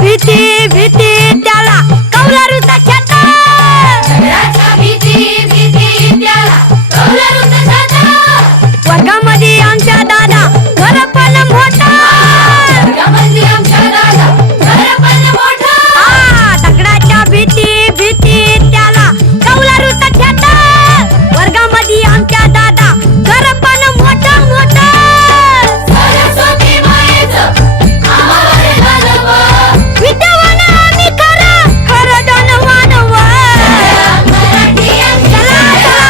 भीती भीती त्याला कौलारूचा छाता. सगळ्याच्या भीती भीती त्याला कौलारूचा छाता. वर्गामध्ये आमच्या दादा घर पण मोठा. वर्गामध्ये आमच्या दादा घर पण मोठा. दगडाच्या भीती भीती त्याला कौलारूचा छाता. वर्गामध्ये आमच्या दादा घर पण मोठा मोठा. सरस्वती मायेचं आम्हाला घालवं. विद्यावान आम्ही खरं खरं धनवान व. मराठी चला चला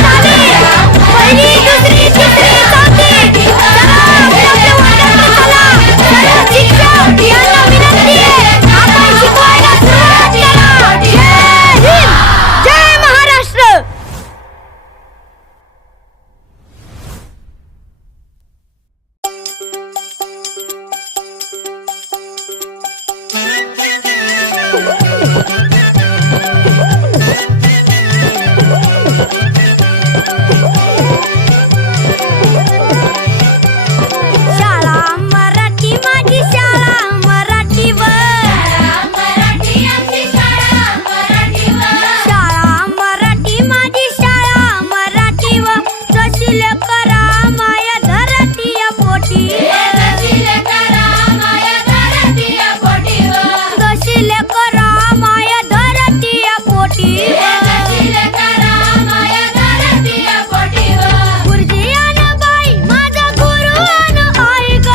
झाली पहिली दुसरी तिसरी चौथी. चला आपल्या वर्गात चला. सर्व शिक्षक यांना विनंती आहे आपण शिकवायला सुरुवात करा. जय हिंद जय महाराष्ट्र. शाळा मराठी माझी शाळा मराठीवर. मराठी आमची शाळा मराठीवर. शाळा मराठी माझी शाळा मराठीवर. जशी लेकरा माया धरतीया पोटी. जशी लेकरा माया धरतीया पोटीवर. जशी लेकरा माया धरतीया पोटी. जशी लेकरा माया धरतीया पोटीवर. गुरुजी अन बाई माझा गुरु अन आई ग.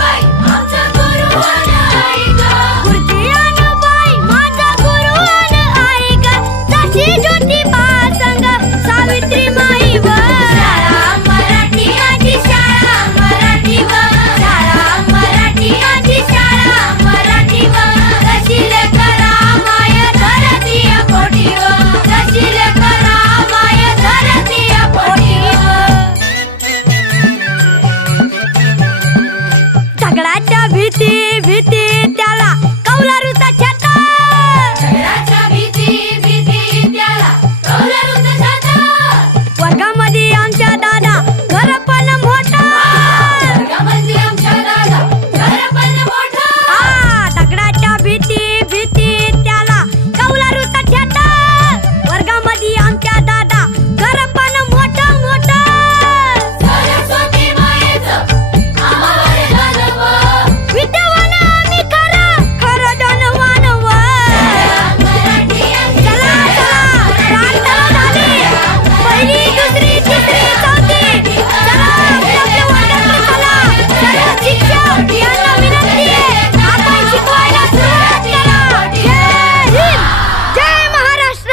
बाई आमचा गुरु आणि आई गं. गुरुजी अन बाई माझा गुरु अन आई ग. जशी ज्योतिबा संग सावित्री माई व. शाळा मराठी माझी शाळा मराठीवर. शाळा मराठी माझी शाळा मराठीवर. जशी लेकरा माया धरतीया पोटीवर. जशी लेकरा माया धरतीया पोटीवर. दगडाच्या भीती भीती त्याला कौलारूचा छाता. सगळ्याच्या भीती भीती त्याला कौलारूचा छाता. वर्गामध्ये आमच्या दादा घर पण मोठा. वर्गामध्ये आमच्या दादा घर पण मोठा. दगडाच्या भीती भीती त्याला कौलारूचा छाता. वर्गामध्ये आमच्या दादा घर पण मोठा मोठा. सरस्वती मायेचं आम्हाला घालवं. विद्यावान आम्ही खरं खरं धनवान व. मराठी चला चला झाली पहिली दुसरी तिसरी चौथी. चला आपल्या वर्गात चला. सर्व शिक्षक यांना विनंती आहे आपण शिकवायला सुरुवात करा. जय हिंद जय महाराष्ट्र.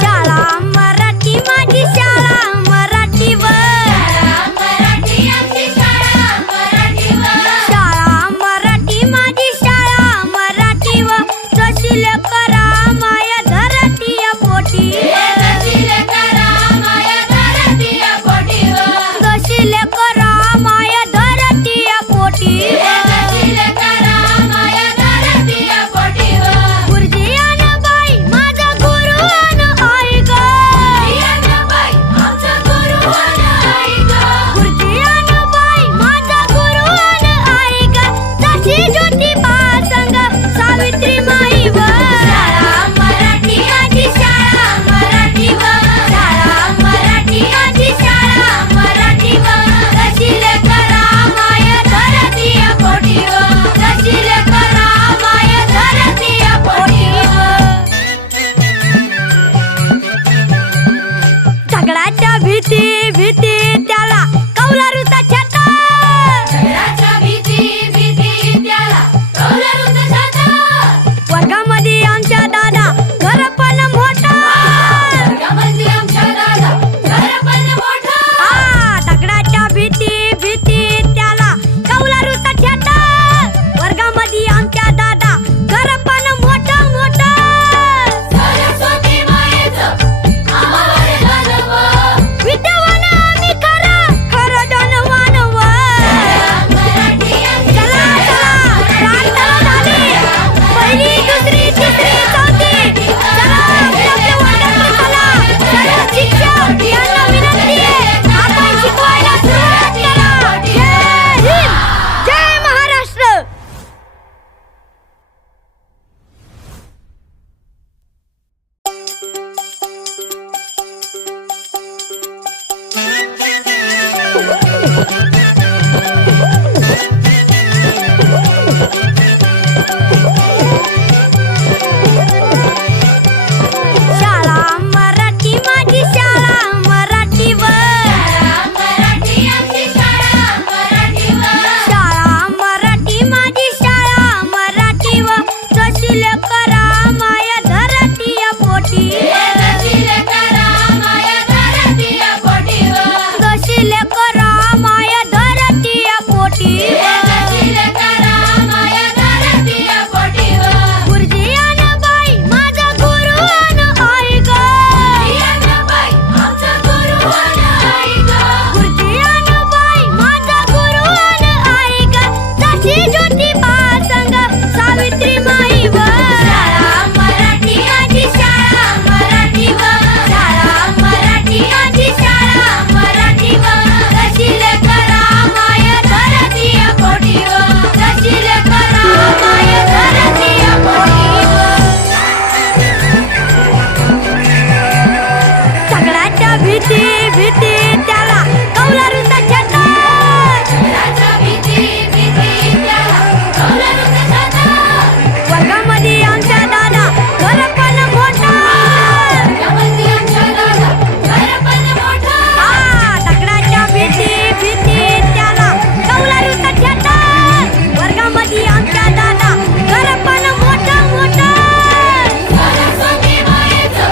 शाळा मराठी माझी शाळा मराठीवर. मराठी आमची शाळा मराठीवर. शाळा मराठी माझी शाळा मराठीवर. जशी लेकरा माया धरतीया पोटी. जशी लेकरा माया धरतीया पोटीवर. जशी लेकरा माया धरतीया पोटी. जशी लेकरा माया धरतीया पोटीवर. गुरुजी अन बाई माझा गुरु अन आई ग. बाई आमचा गुरु आणि आई गं. गुरुजी अन बाई माझा गुरु अन आई ग. जशी ज्योतिबा संग सावित्री माई व. शाळा मराठी माझी शाळा मराठीवर. शाळा मराठी माझी शाळा मराठीवर. जशी लेकरा माया धरतीया पोटीवर. जशी लेकरा माया धरतीया पोटीवर. दगडाच्या भीती भीती त्याला कौलारूचा छाता. सगळ्याच्या भीती भीती त्याला कौलारूचा छाता. वर्गामध्ये आमच्या दादा घर पण मोठा. वर्गामध्ये आमच्या दादा घर पण मोठा. दगडाच्या भीती भीती त्याला कौलारूचा छाता. वर्गामध्ये आमच्या दादा घर पण मोठा मोठा. सरस्वती मायेचं आम्हाला घालवं. विद्यावान आम्ही शाळा मराठी माझी शाळा मराठीवर मराठी आमची शाळा मराठीवर शाळा मराठी माझी शाळा मराठीवर जशी लेकरा माया धरती या पोटी जशी लेकरा माया धरती या पोटीवर जशी लेकरा माया धरती या पोटी जशी लेकरा माया धरती या पोटीवर गुरुजी अन बाई माझा गुरु अन आई ग बाई आमचा गुरु आणि आई गं. गुरुजी अन बाई माझा गुरु अन आई ग जशी ज्योतिबा संग सावित्री माई व शाळा मराठी आमची शाळा मराठीवर शाळा मराठी आमची शाळा मराठीवर जशी लेकरा माया धरती या पोटीवर जशी लेकरा माया धरती या पोटीवर सगळ्याच्या भीती भीती त्याला कौलारूचा छटा राजा भीती भीती त्याला कौलारूचा छाता वर्गामध्ये आमच्या दादा घर पण मोठा गमती आमच्या दादा घर पण मोठा दगडाच्या भीती भीती त्याला कौलारूचा छटा वर्गामध्ये आमच्या दादा घर पण मोठा मोठा सरस्वती मायेचं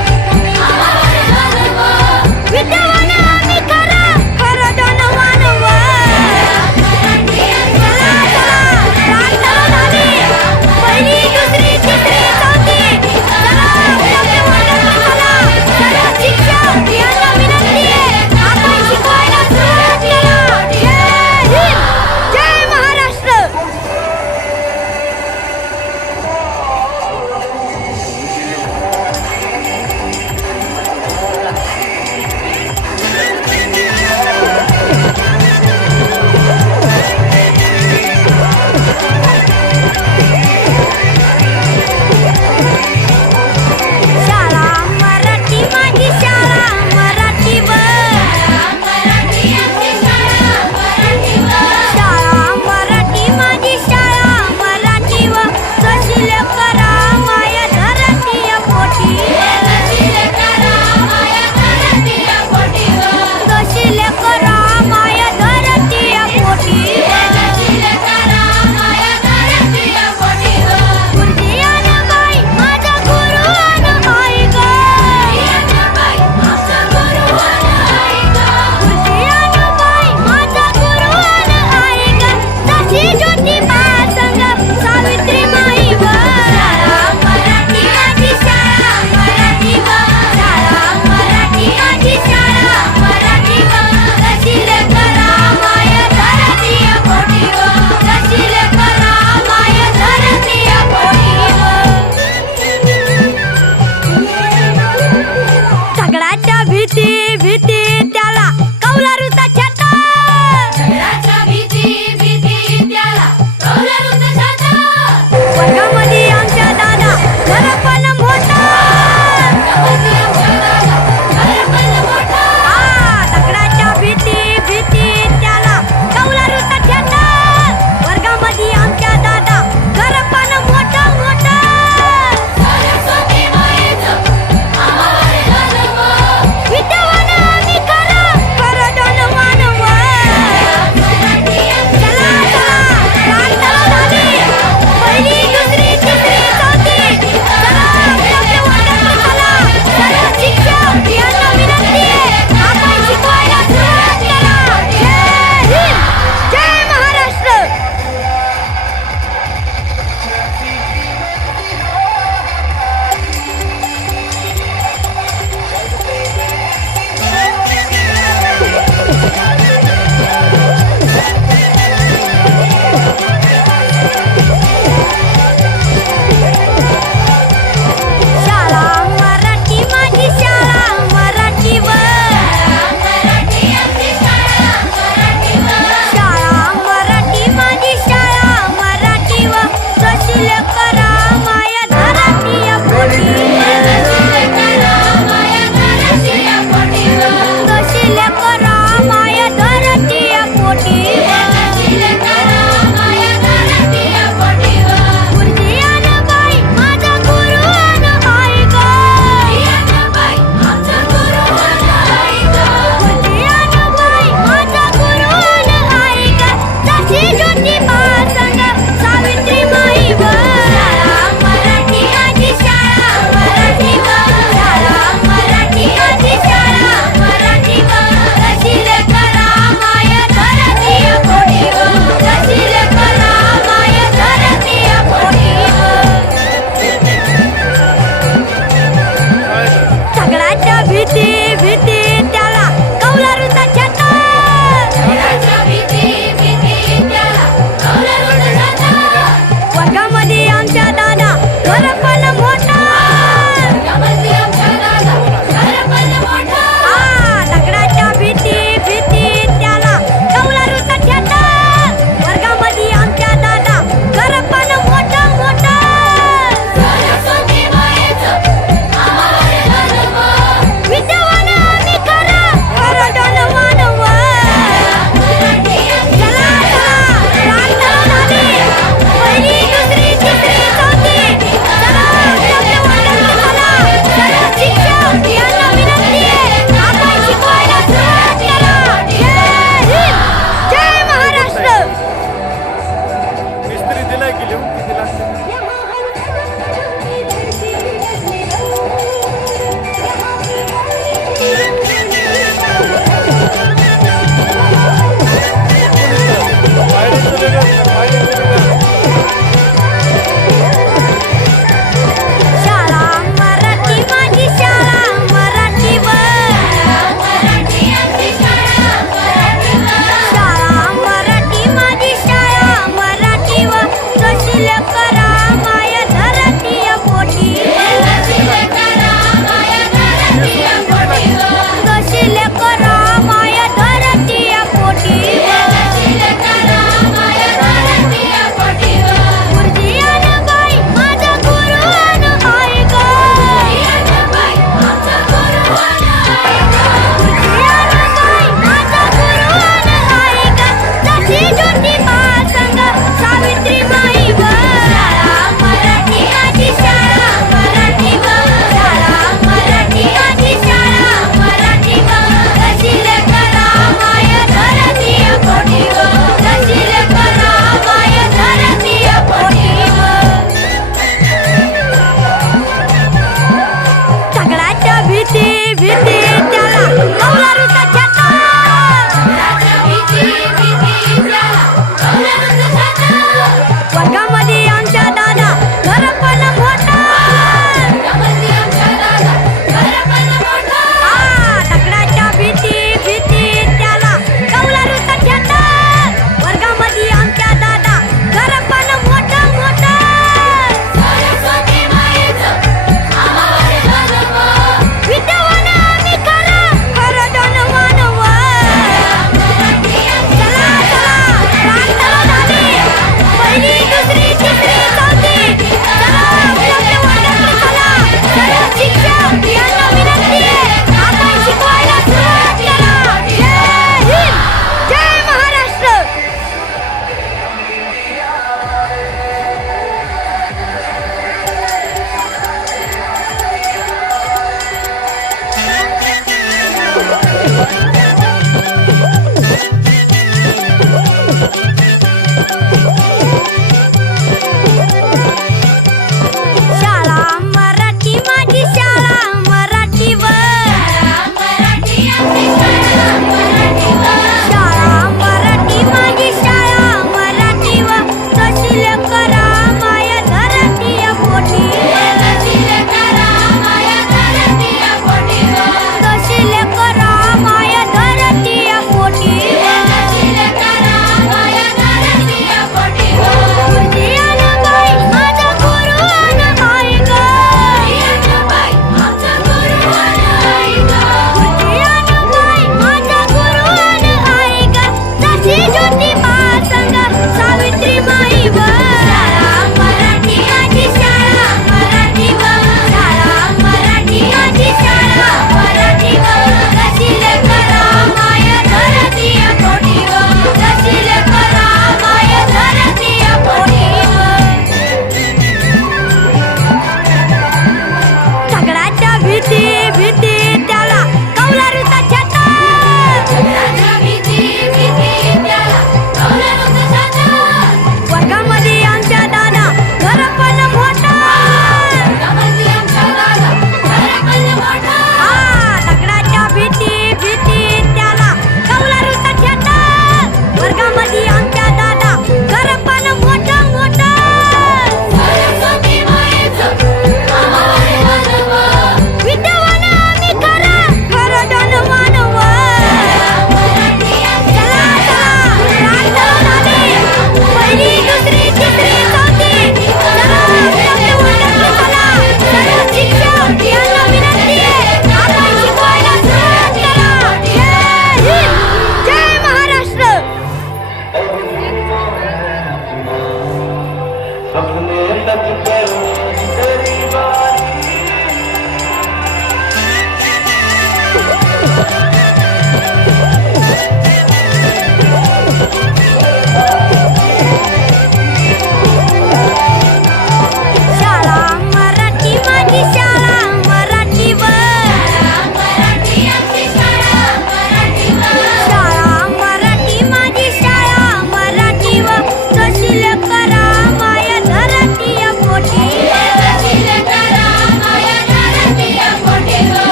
आभार मानवं. विद्यावान आम्ही खरं खरं धनवान व मराठी चला चला प्रार्थना झाली पहिली दुसरी तिसरी चौथी चला आपल्या वर्गात चला सर्व शिक्षक यांना विनंती आहे आपण शिकवायला सुरुवात करा जय हिंद जय महाराष्ट्र शाळा मराठी माझी शाळा मराठीवर मराठी आमची शाळा मराठीवर शाळा मराठी माझी शाळा मराठीवर जशी लेकरा माया धरती या पोटी जशी लेकरा माया धरती या पोटीवर जशी लेकरा माया धरती या पोटी जशी लेकरा माया धरती या पोटीवर गुरुजी अन बाई माझा गुरु अन आई ग बाई आमचा गुरु आणि आई गं. गुरुजी अन बाई माझा गुरु अन आई ग जशी ज्योतिबा संग सावित्री माई व शाळा मराठी आमची शाळा मराठीवर शाळा मराठी आमची शाळा मराठीवर जशी लेकरा माया धरती या पोटीवर जशी लेकरा माया धरती या पोटीवर सगळ्याच्या भीती भीती त्याला कौलारूचा छटा राजा भीती भीती त्याला कौलारूचा छाता वर्गामध्ये आमच्या दादा घर पण मोठा गमती आमच्या दादा घर पण मोठा दगडाच्या भीती भीती त्याला कौलारूचा छटा वर्गामध्ये आमच्या दादा घर पण मोठा मोठा सरस्वती मायेचं आभार मानवं. विद्यावान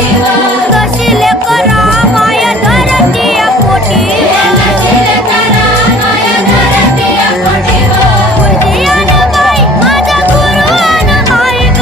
जशी लेकरा माय धरतीय पोटी गुरुजीयान बाई माझा गुरु अन आई ग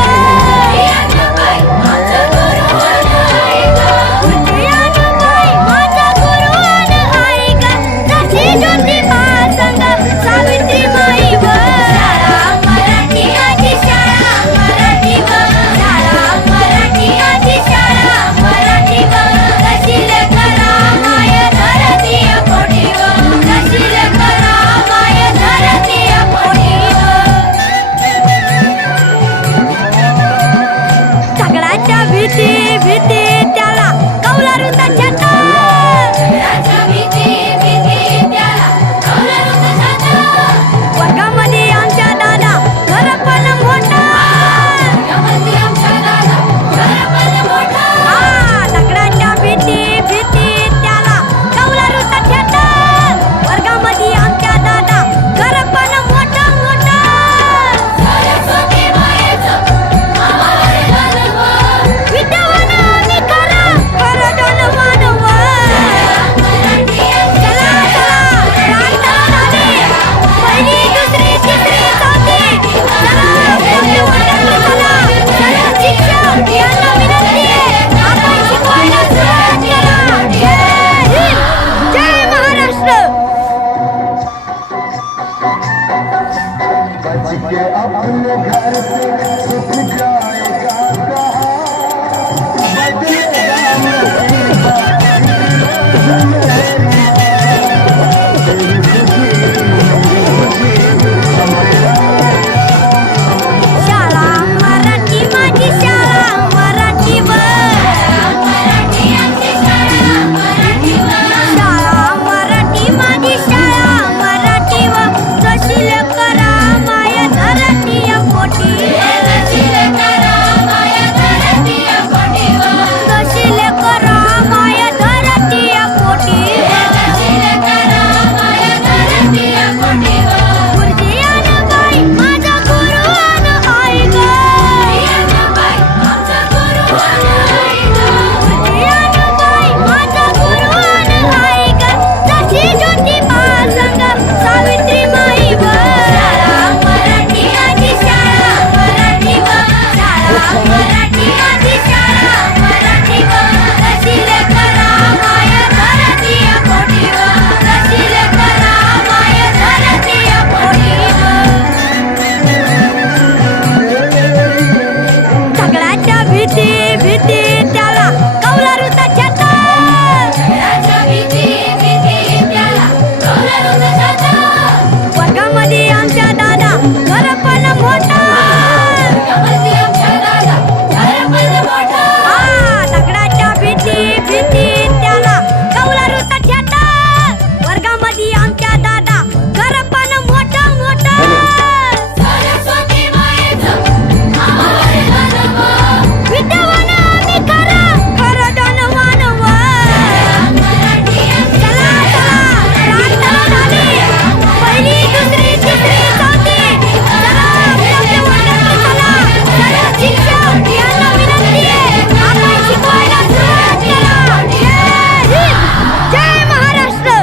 गुरुजीयान बाई माझा गुरु अन आई ग जशी ज्योतिबा संग सावित्री माई व शाळा मराठी माझी शाळा मराठी व शाळा मराठी माझी शाळा मराठी व जशी लेकरा माय धरतीय पोटी व जशी लेकरा माय धरतीय पोटी व सगळ्याच्या भीती भीती त्याला कौलारूचा छंद वर्गामध्ये आमच्या दादा घर पण मोठा दगडाच्या भीती भीती त्याला कौलारूचा छंद वर्गामध्ये आमच्या दादा घर पण मोठं मोठं विद्यावान मी खरं खरं धनवान व चला चला प्रार्थना झाली पहिली दुसरी तिसरी चौथी चला आपल्या वर्गाकडे चला सर्व शिक्षक यांना विनंती आहे आपण शिकवायला सुरुवात करा जय हिंद जय महाराष्ट्र बच के अपने घर से सुख जाएगा कहाँ बदलेगा शाळा मराठी माझी शाळा मराठी व शाळा मराठी माझी शाळा मराठी व जशी लेकरा माय धरतीय पोटी जशी लेकरा माय धरतीय पोटी गुरुजीयान बाई माझा गुरु अन आई ग गुरुजीयान बाई माझा गुरु अन आई ग जशी ज्योतिबा संग सावित्री माई व शाळा मराठी माझी शाळा मराठी व शाळा मराठी माझी शाळा मराठी व जशी लेकरा माय धरतीय पोटी व जशी लेकरा माय धरतीय पोटी व सगळ्याच्या भीती भीती त्याला कौलारूचा छंद वर्गामध्ये आमच्या दादा घर पण मोठा दगडाच्या भीती भीती त्याला कौलारूचा छंद वर्गामध्ये आमच्या दादा घर पण मोठं मोठं विद्यावान मी खरं खरं धनवान व चला चला प्रार्थना झाली पहिली दुसरी तिसरी चौथी चला आपल्या वर्गाकडे चला सर्व शिक्षक यांना विनंती आहे आपण शिकवायला सुरुवात करा जय हिंद जय महाराष्ट्र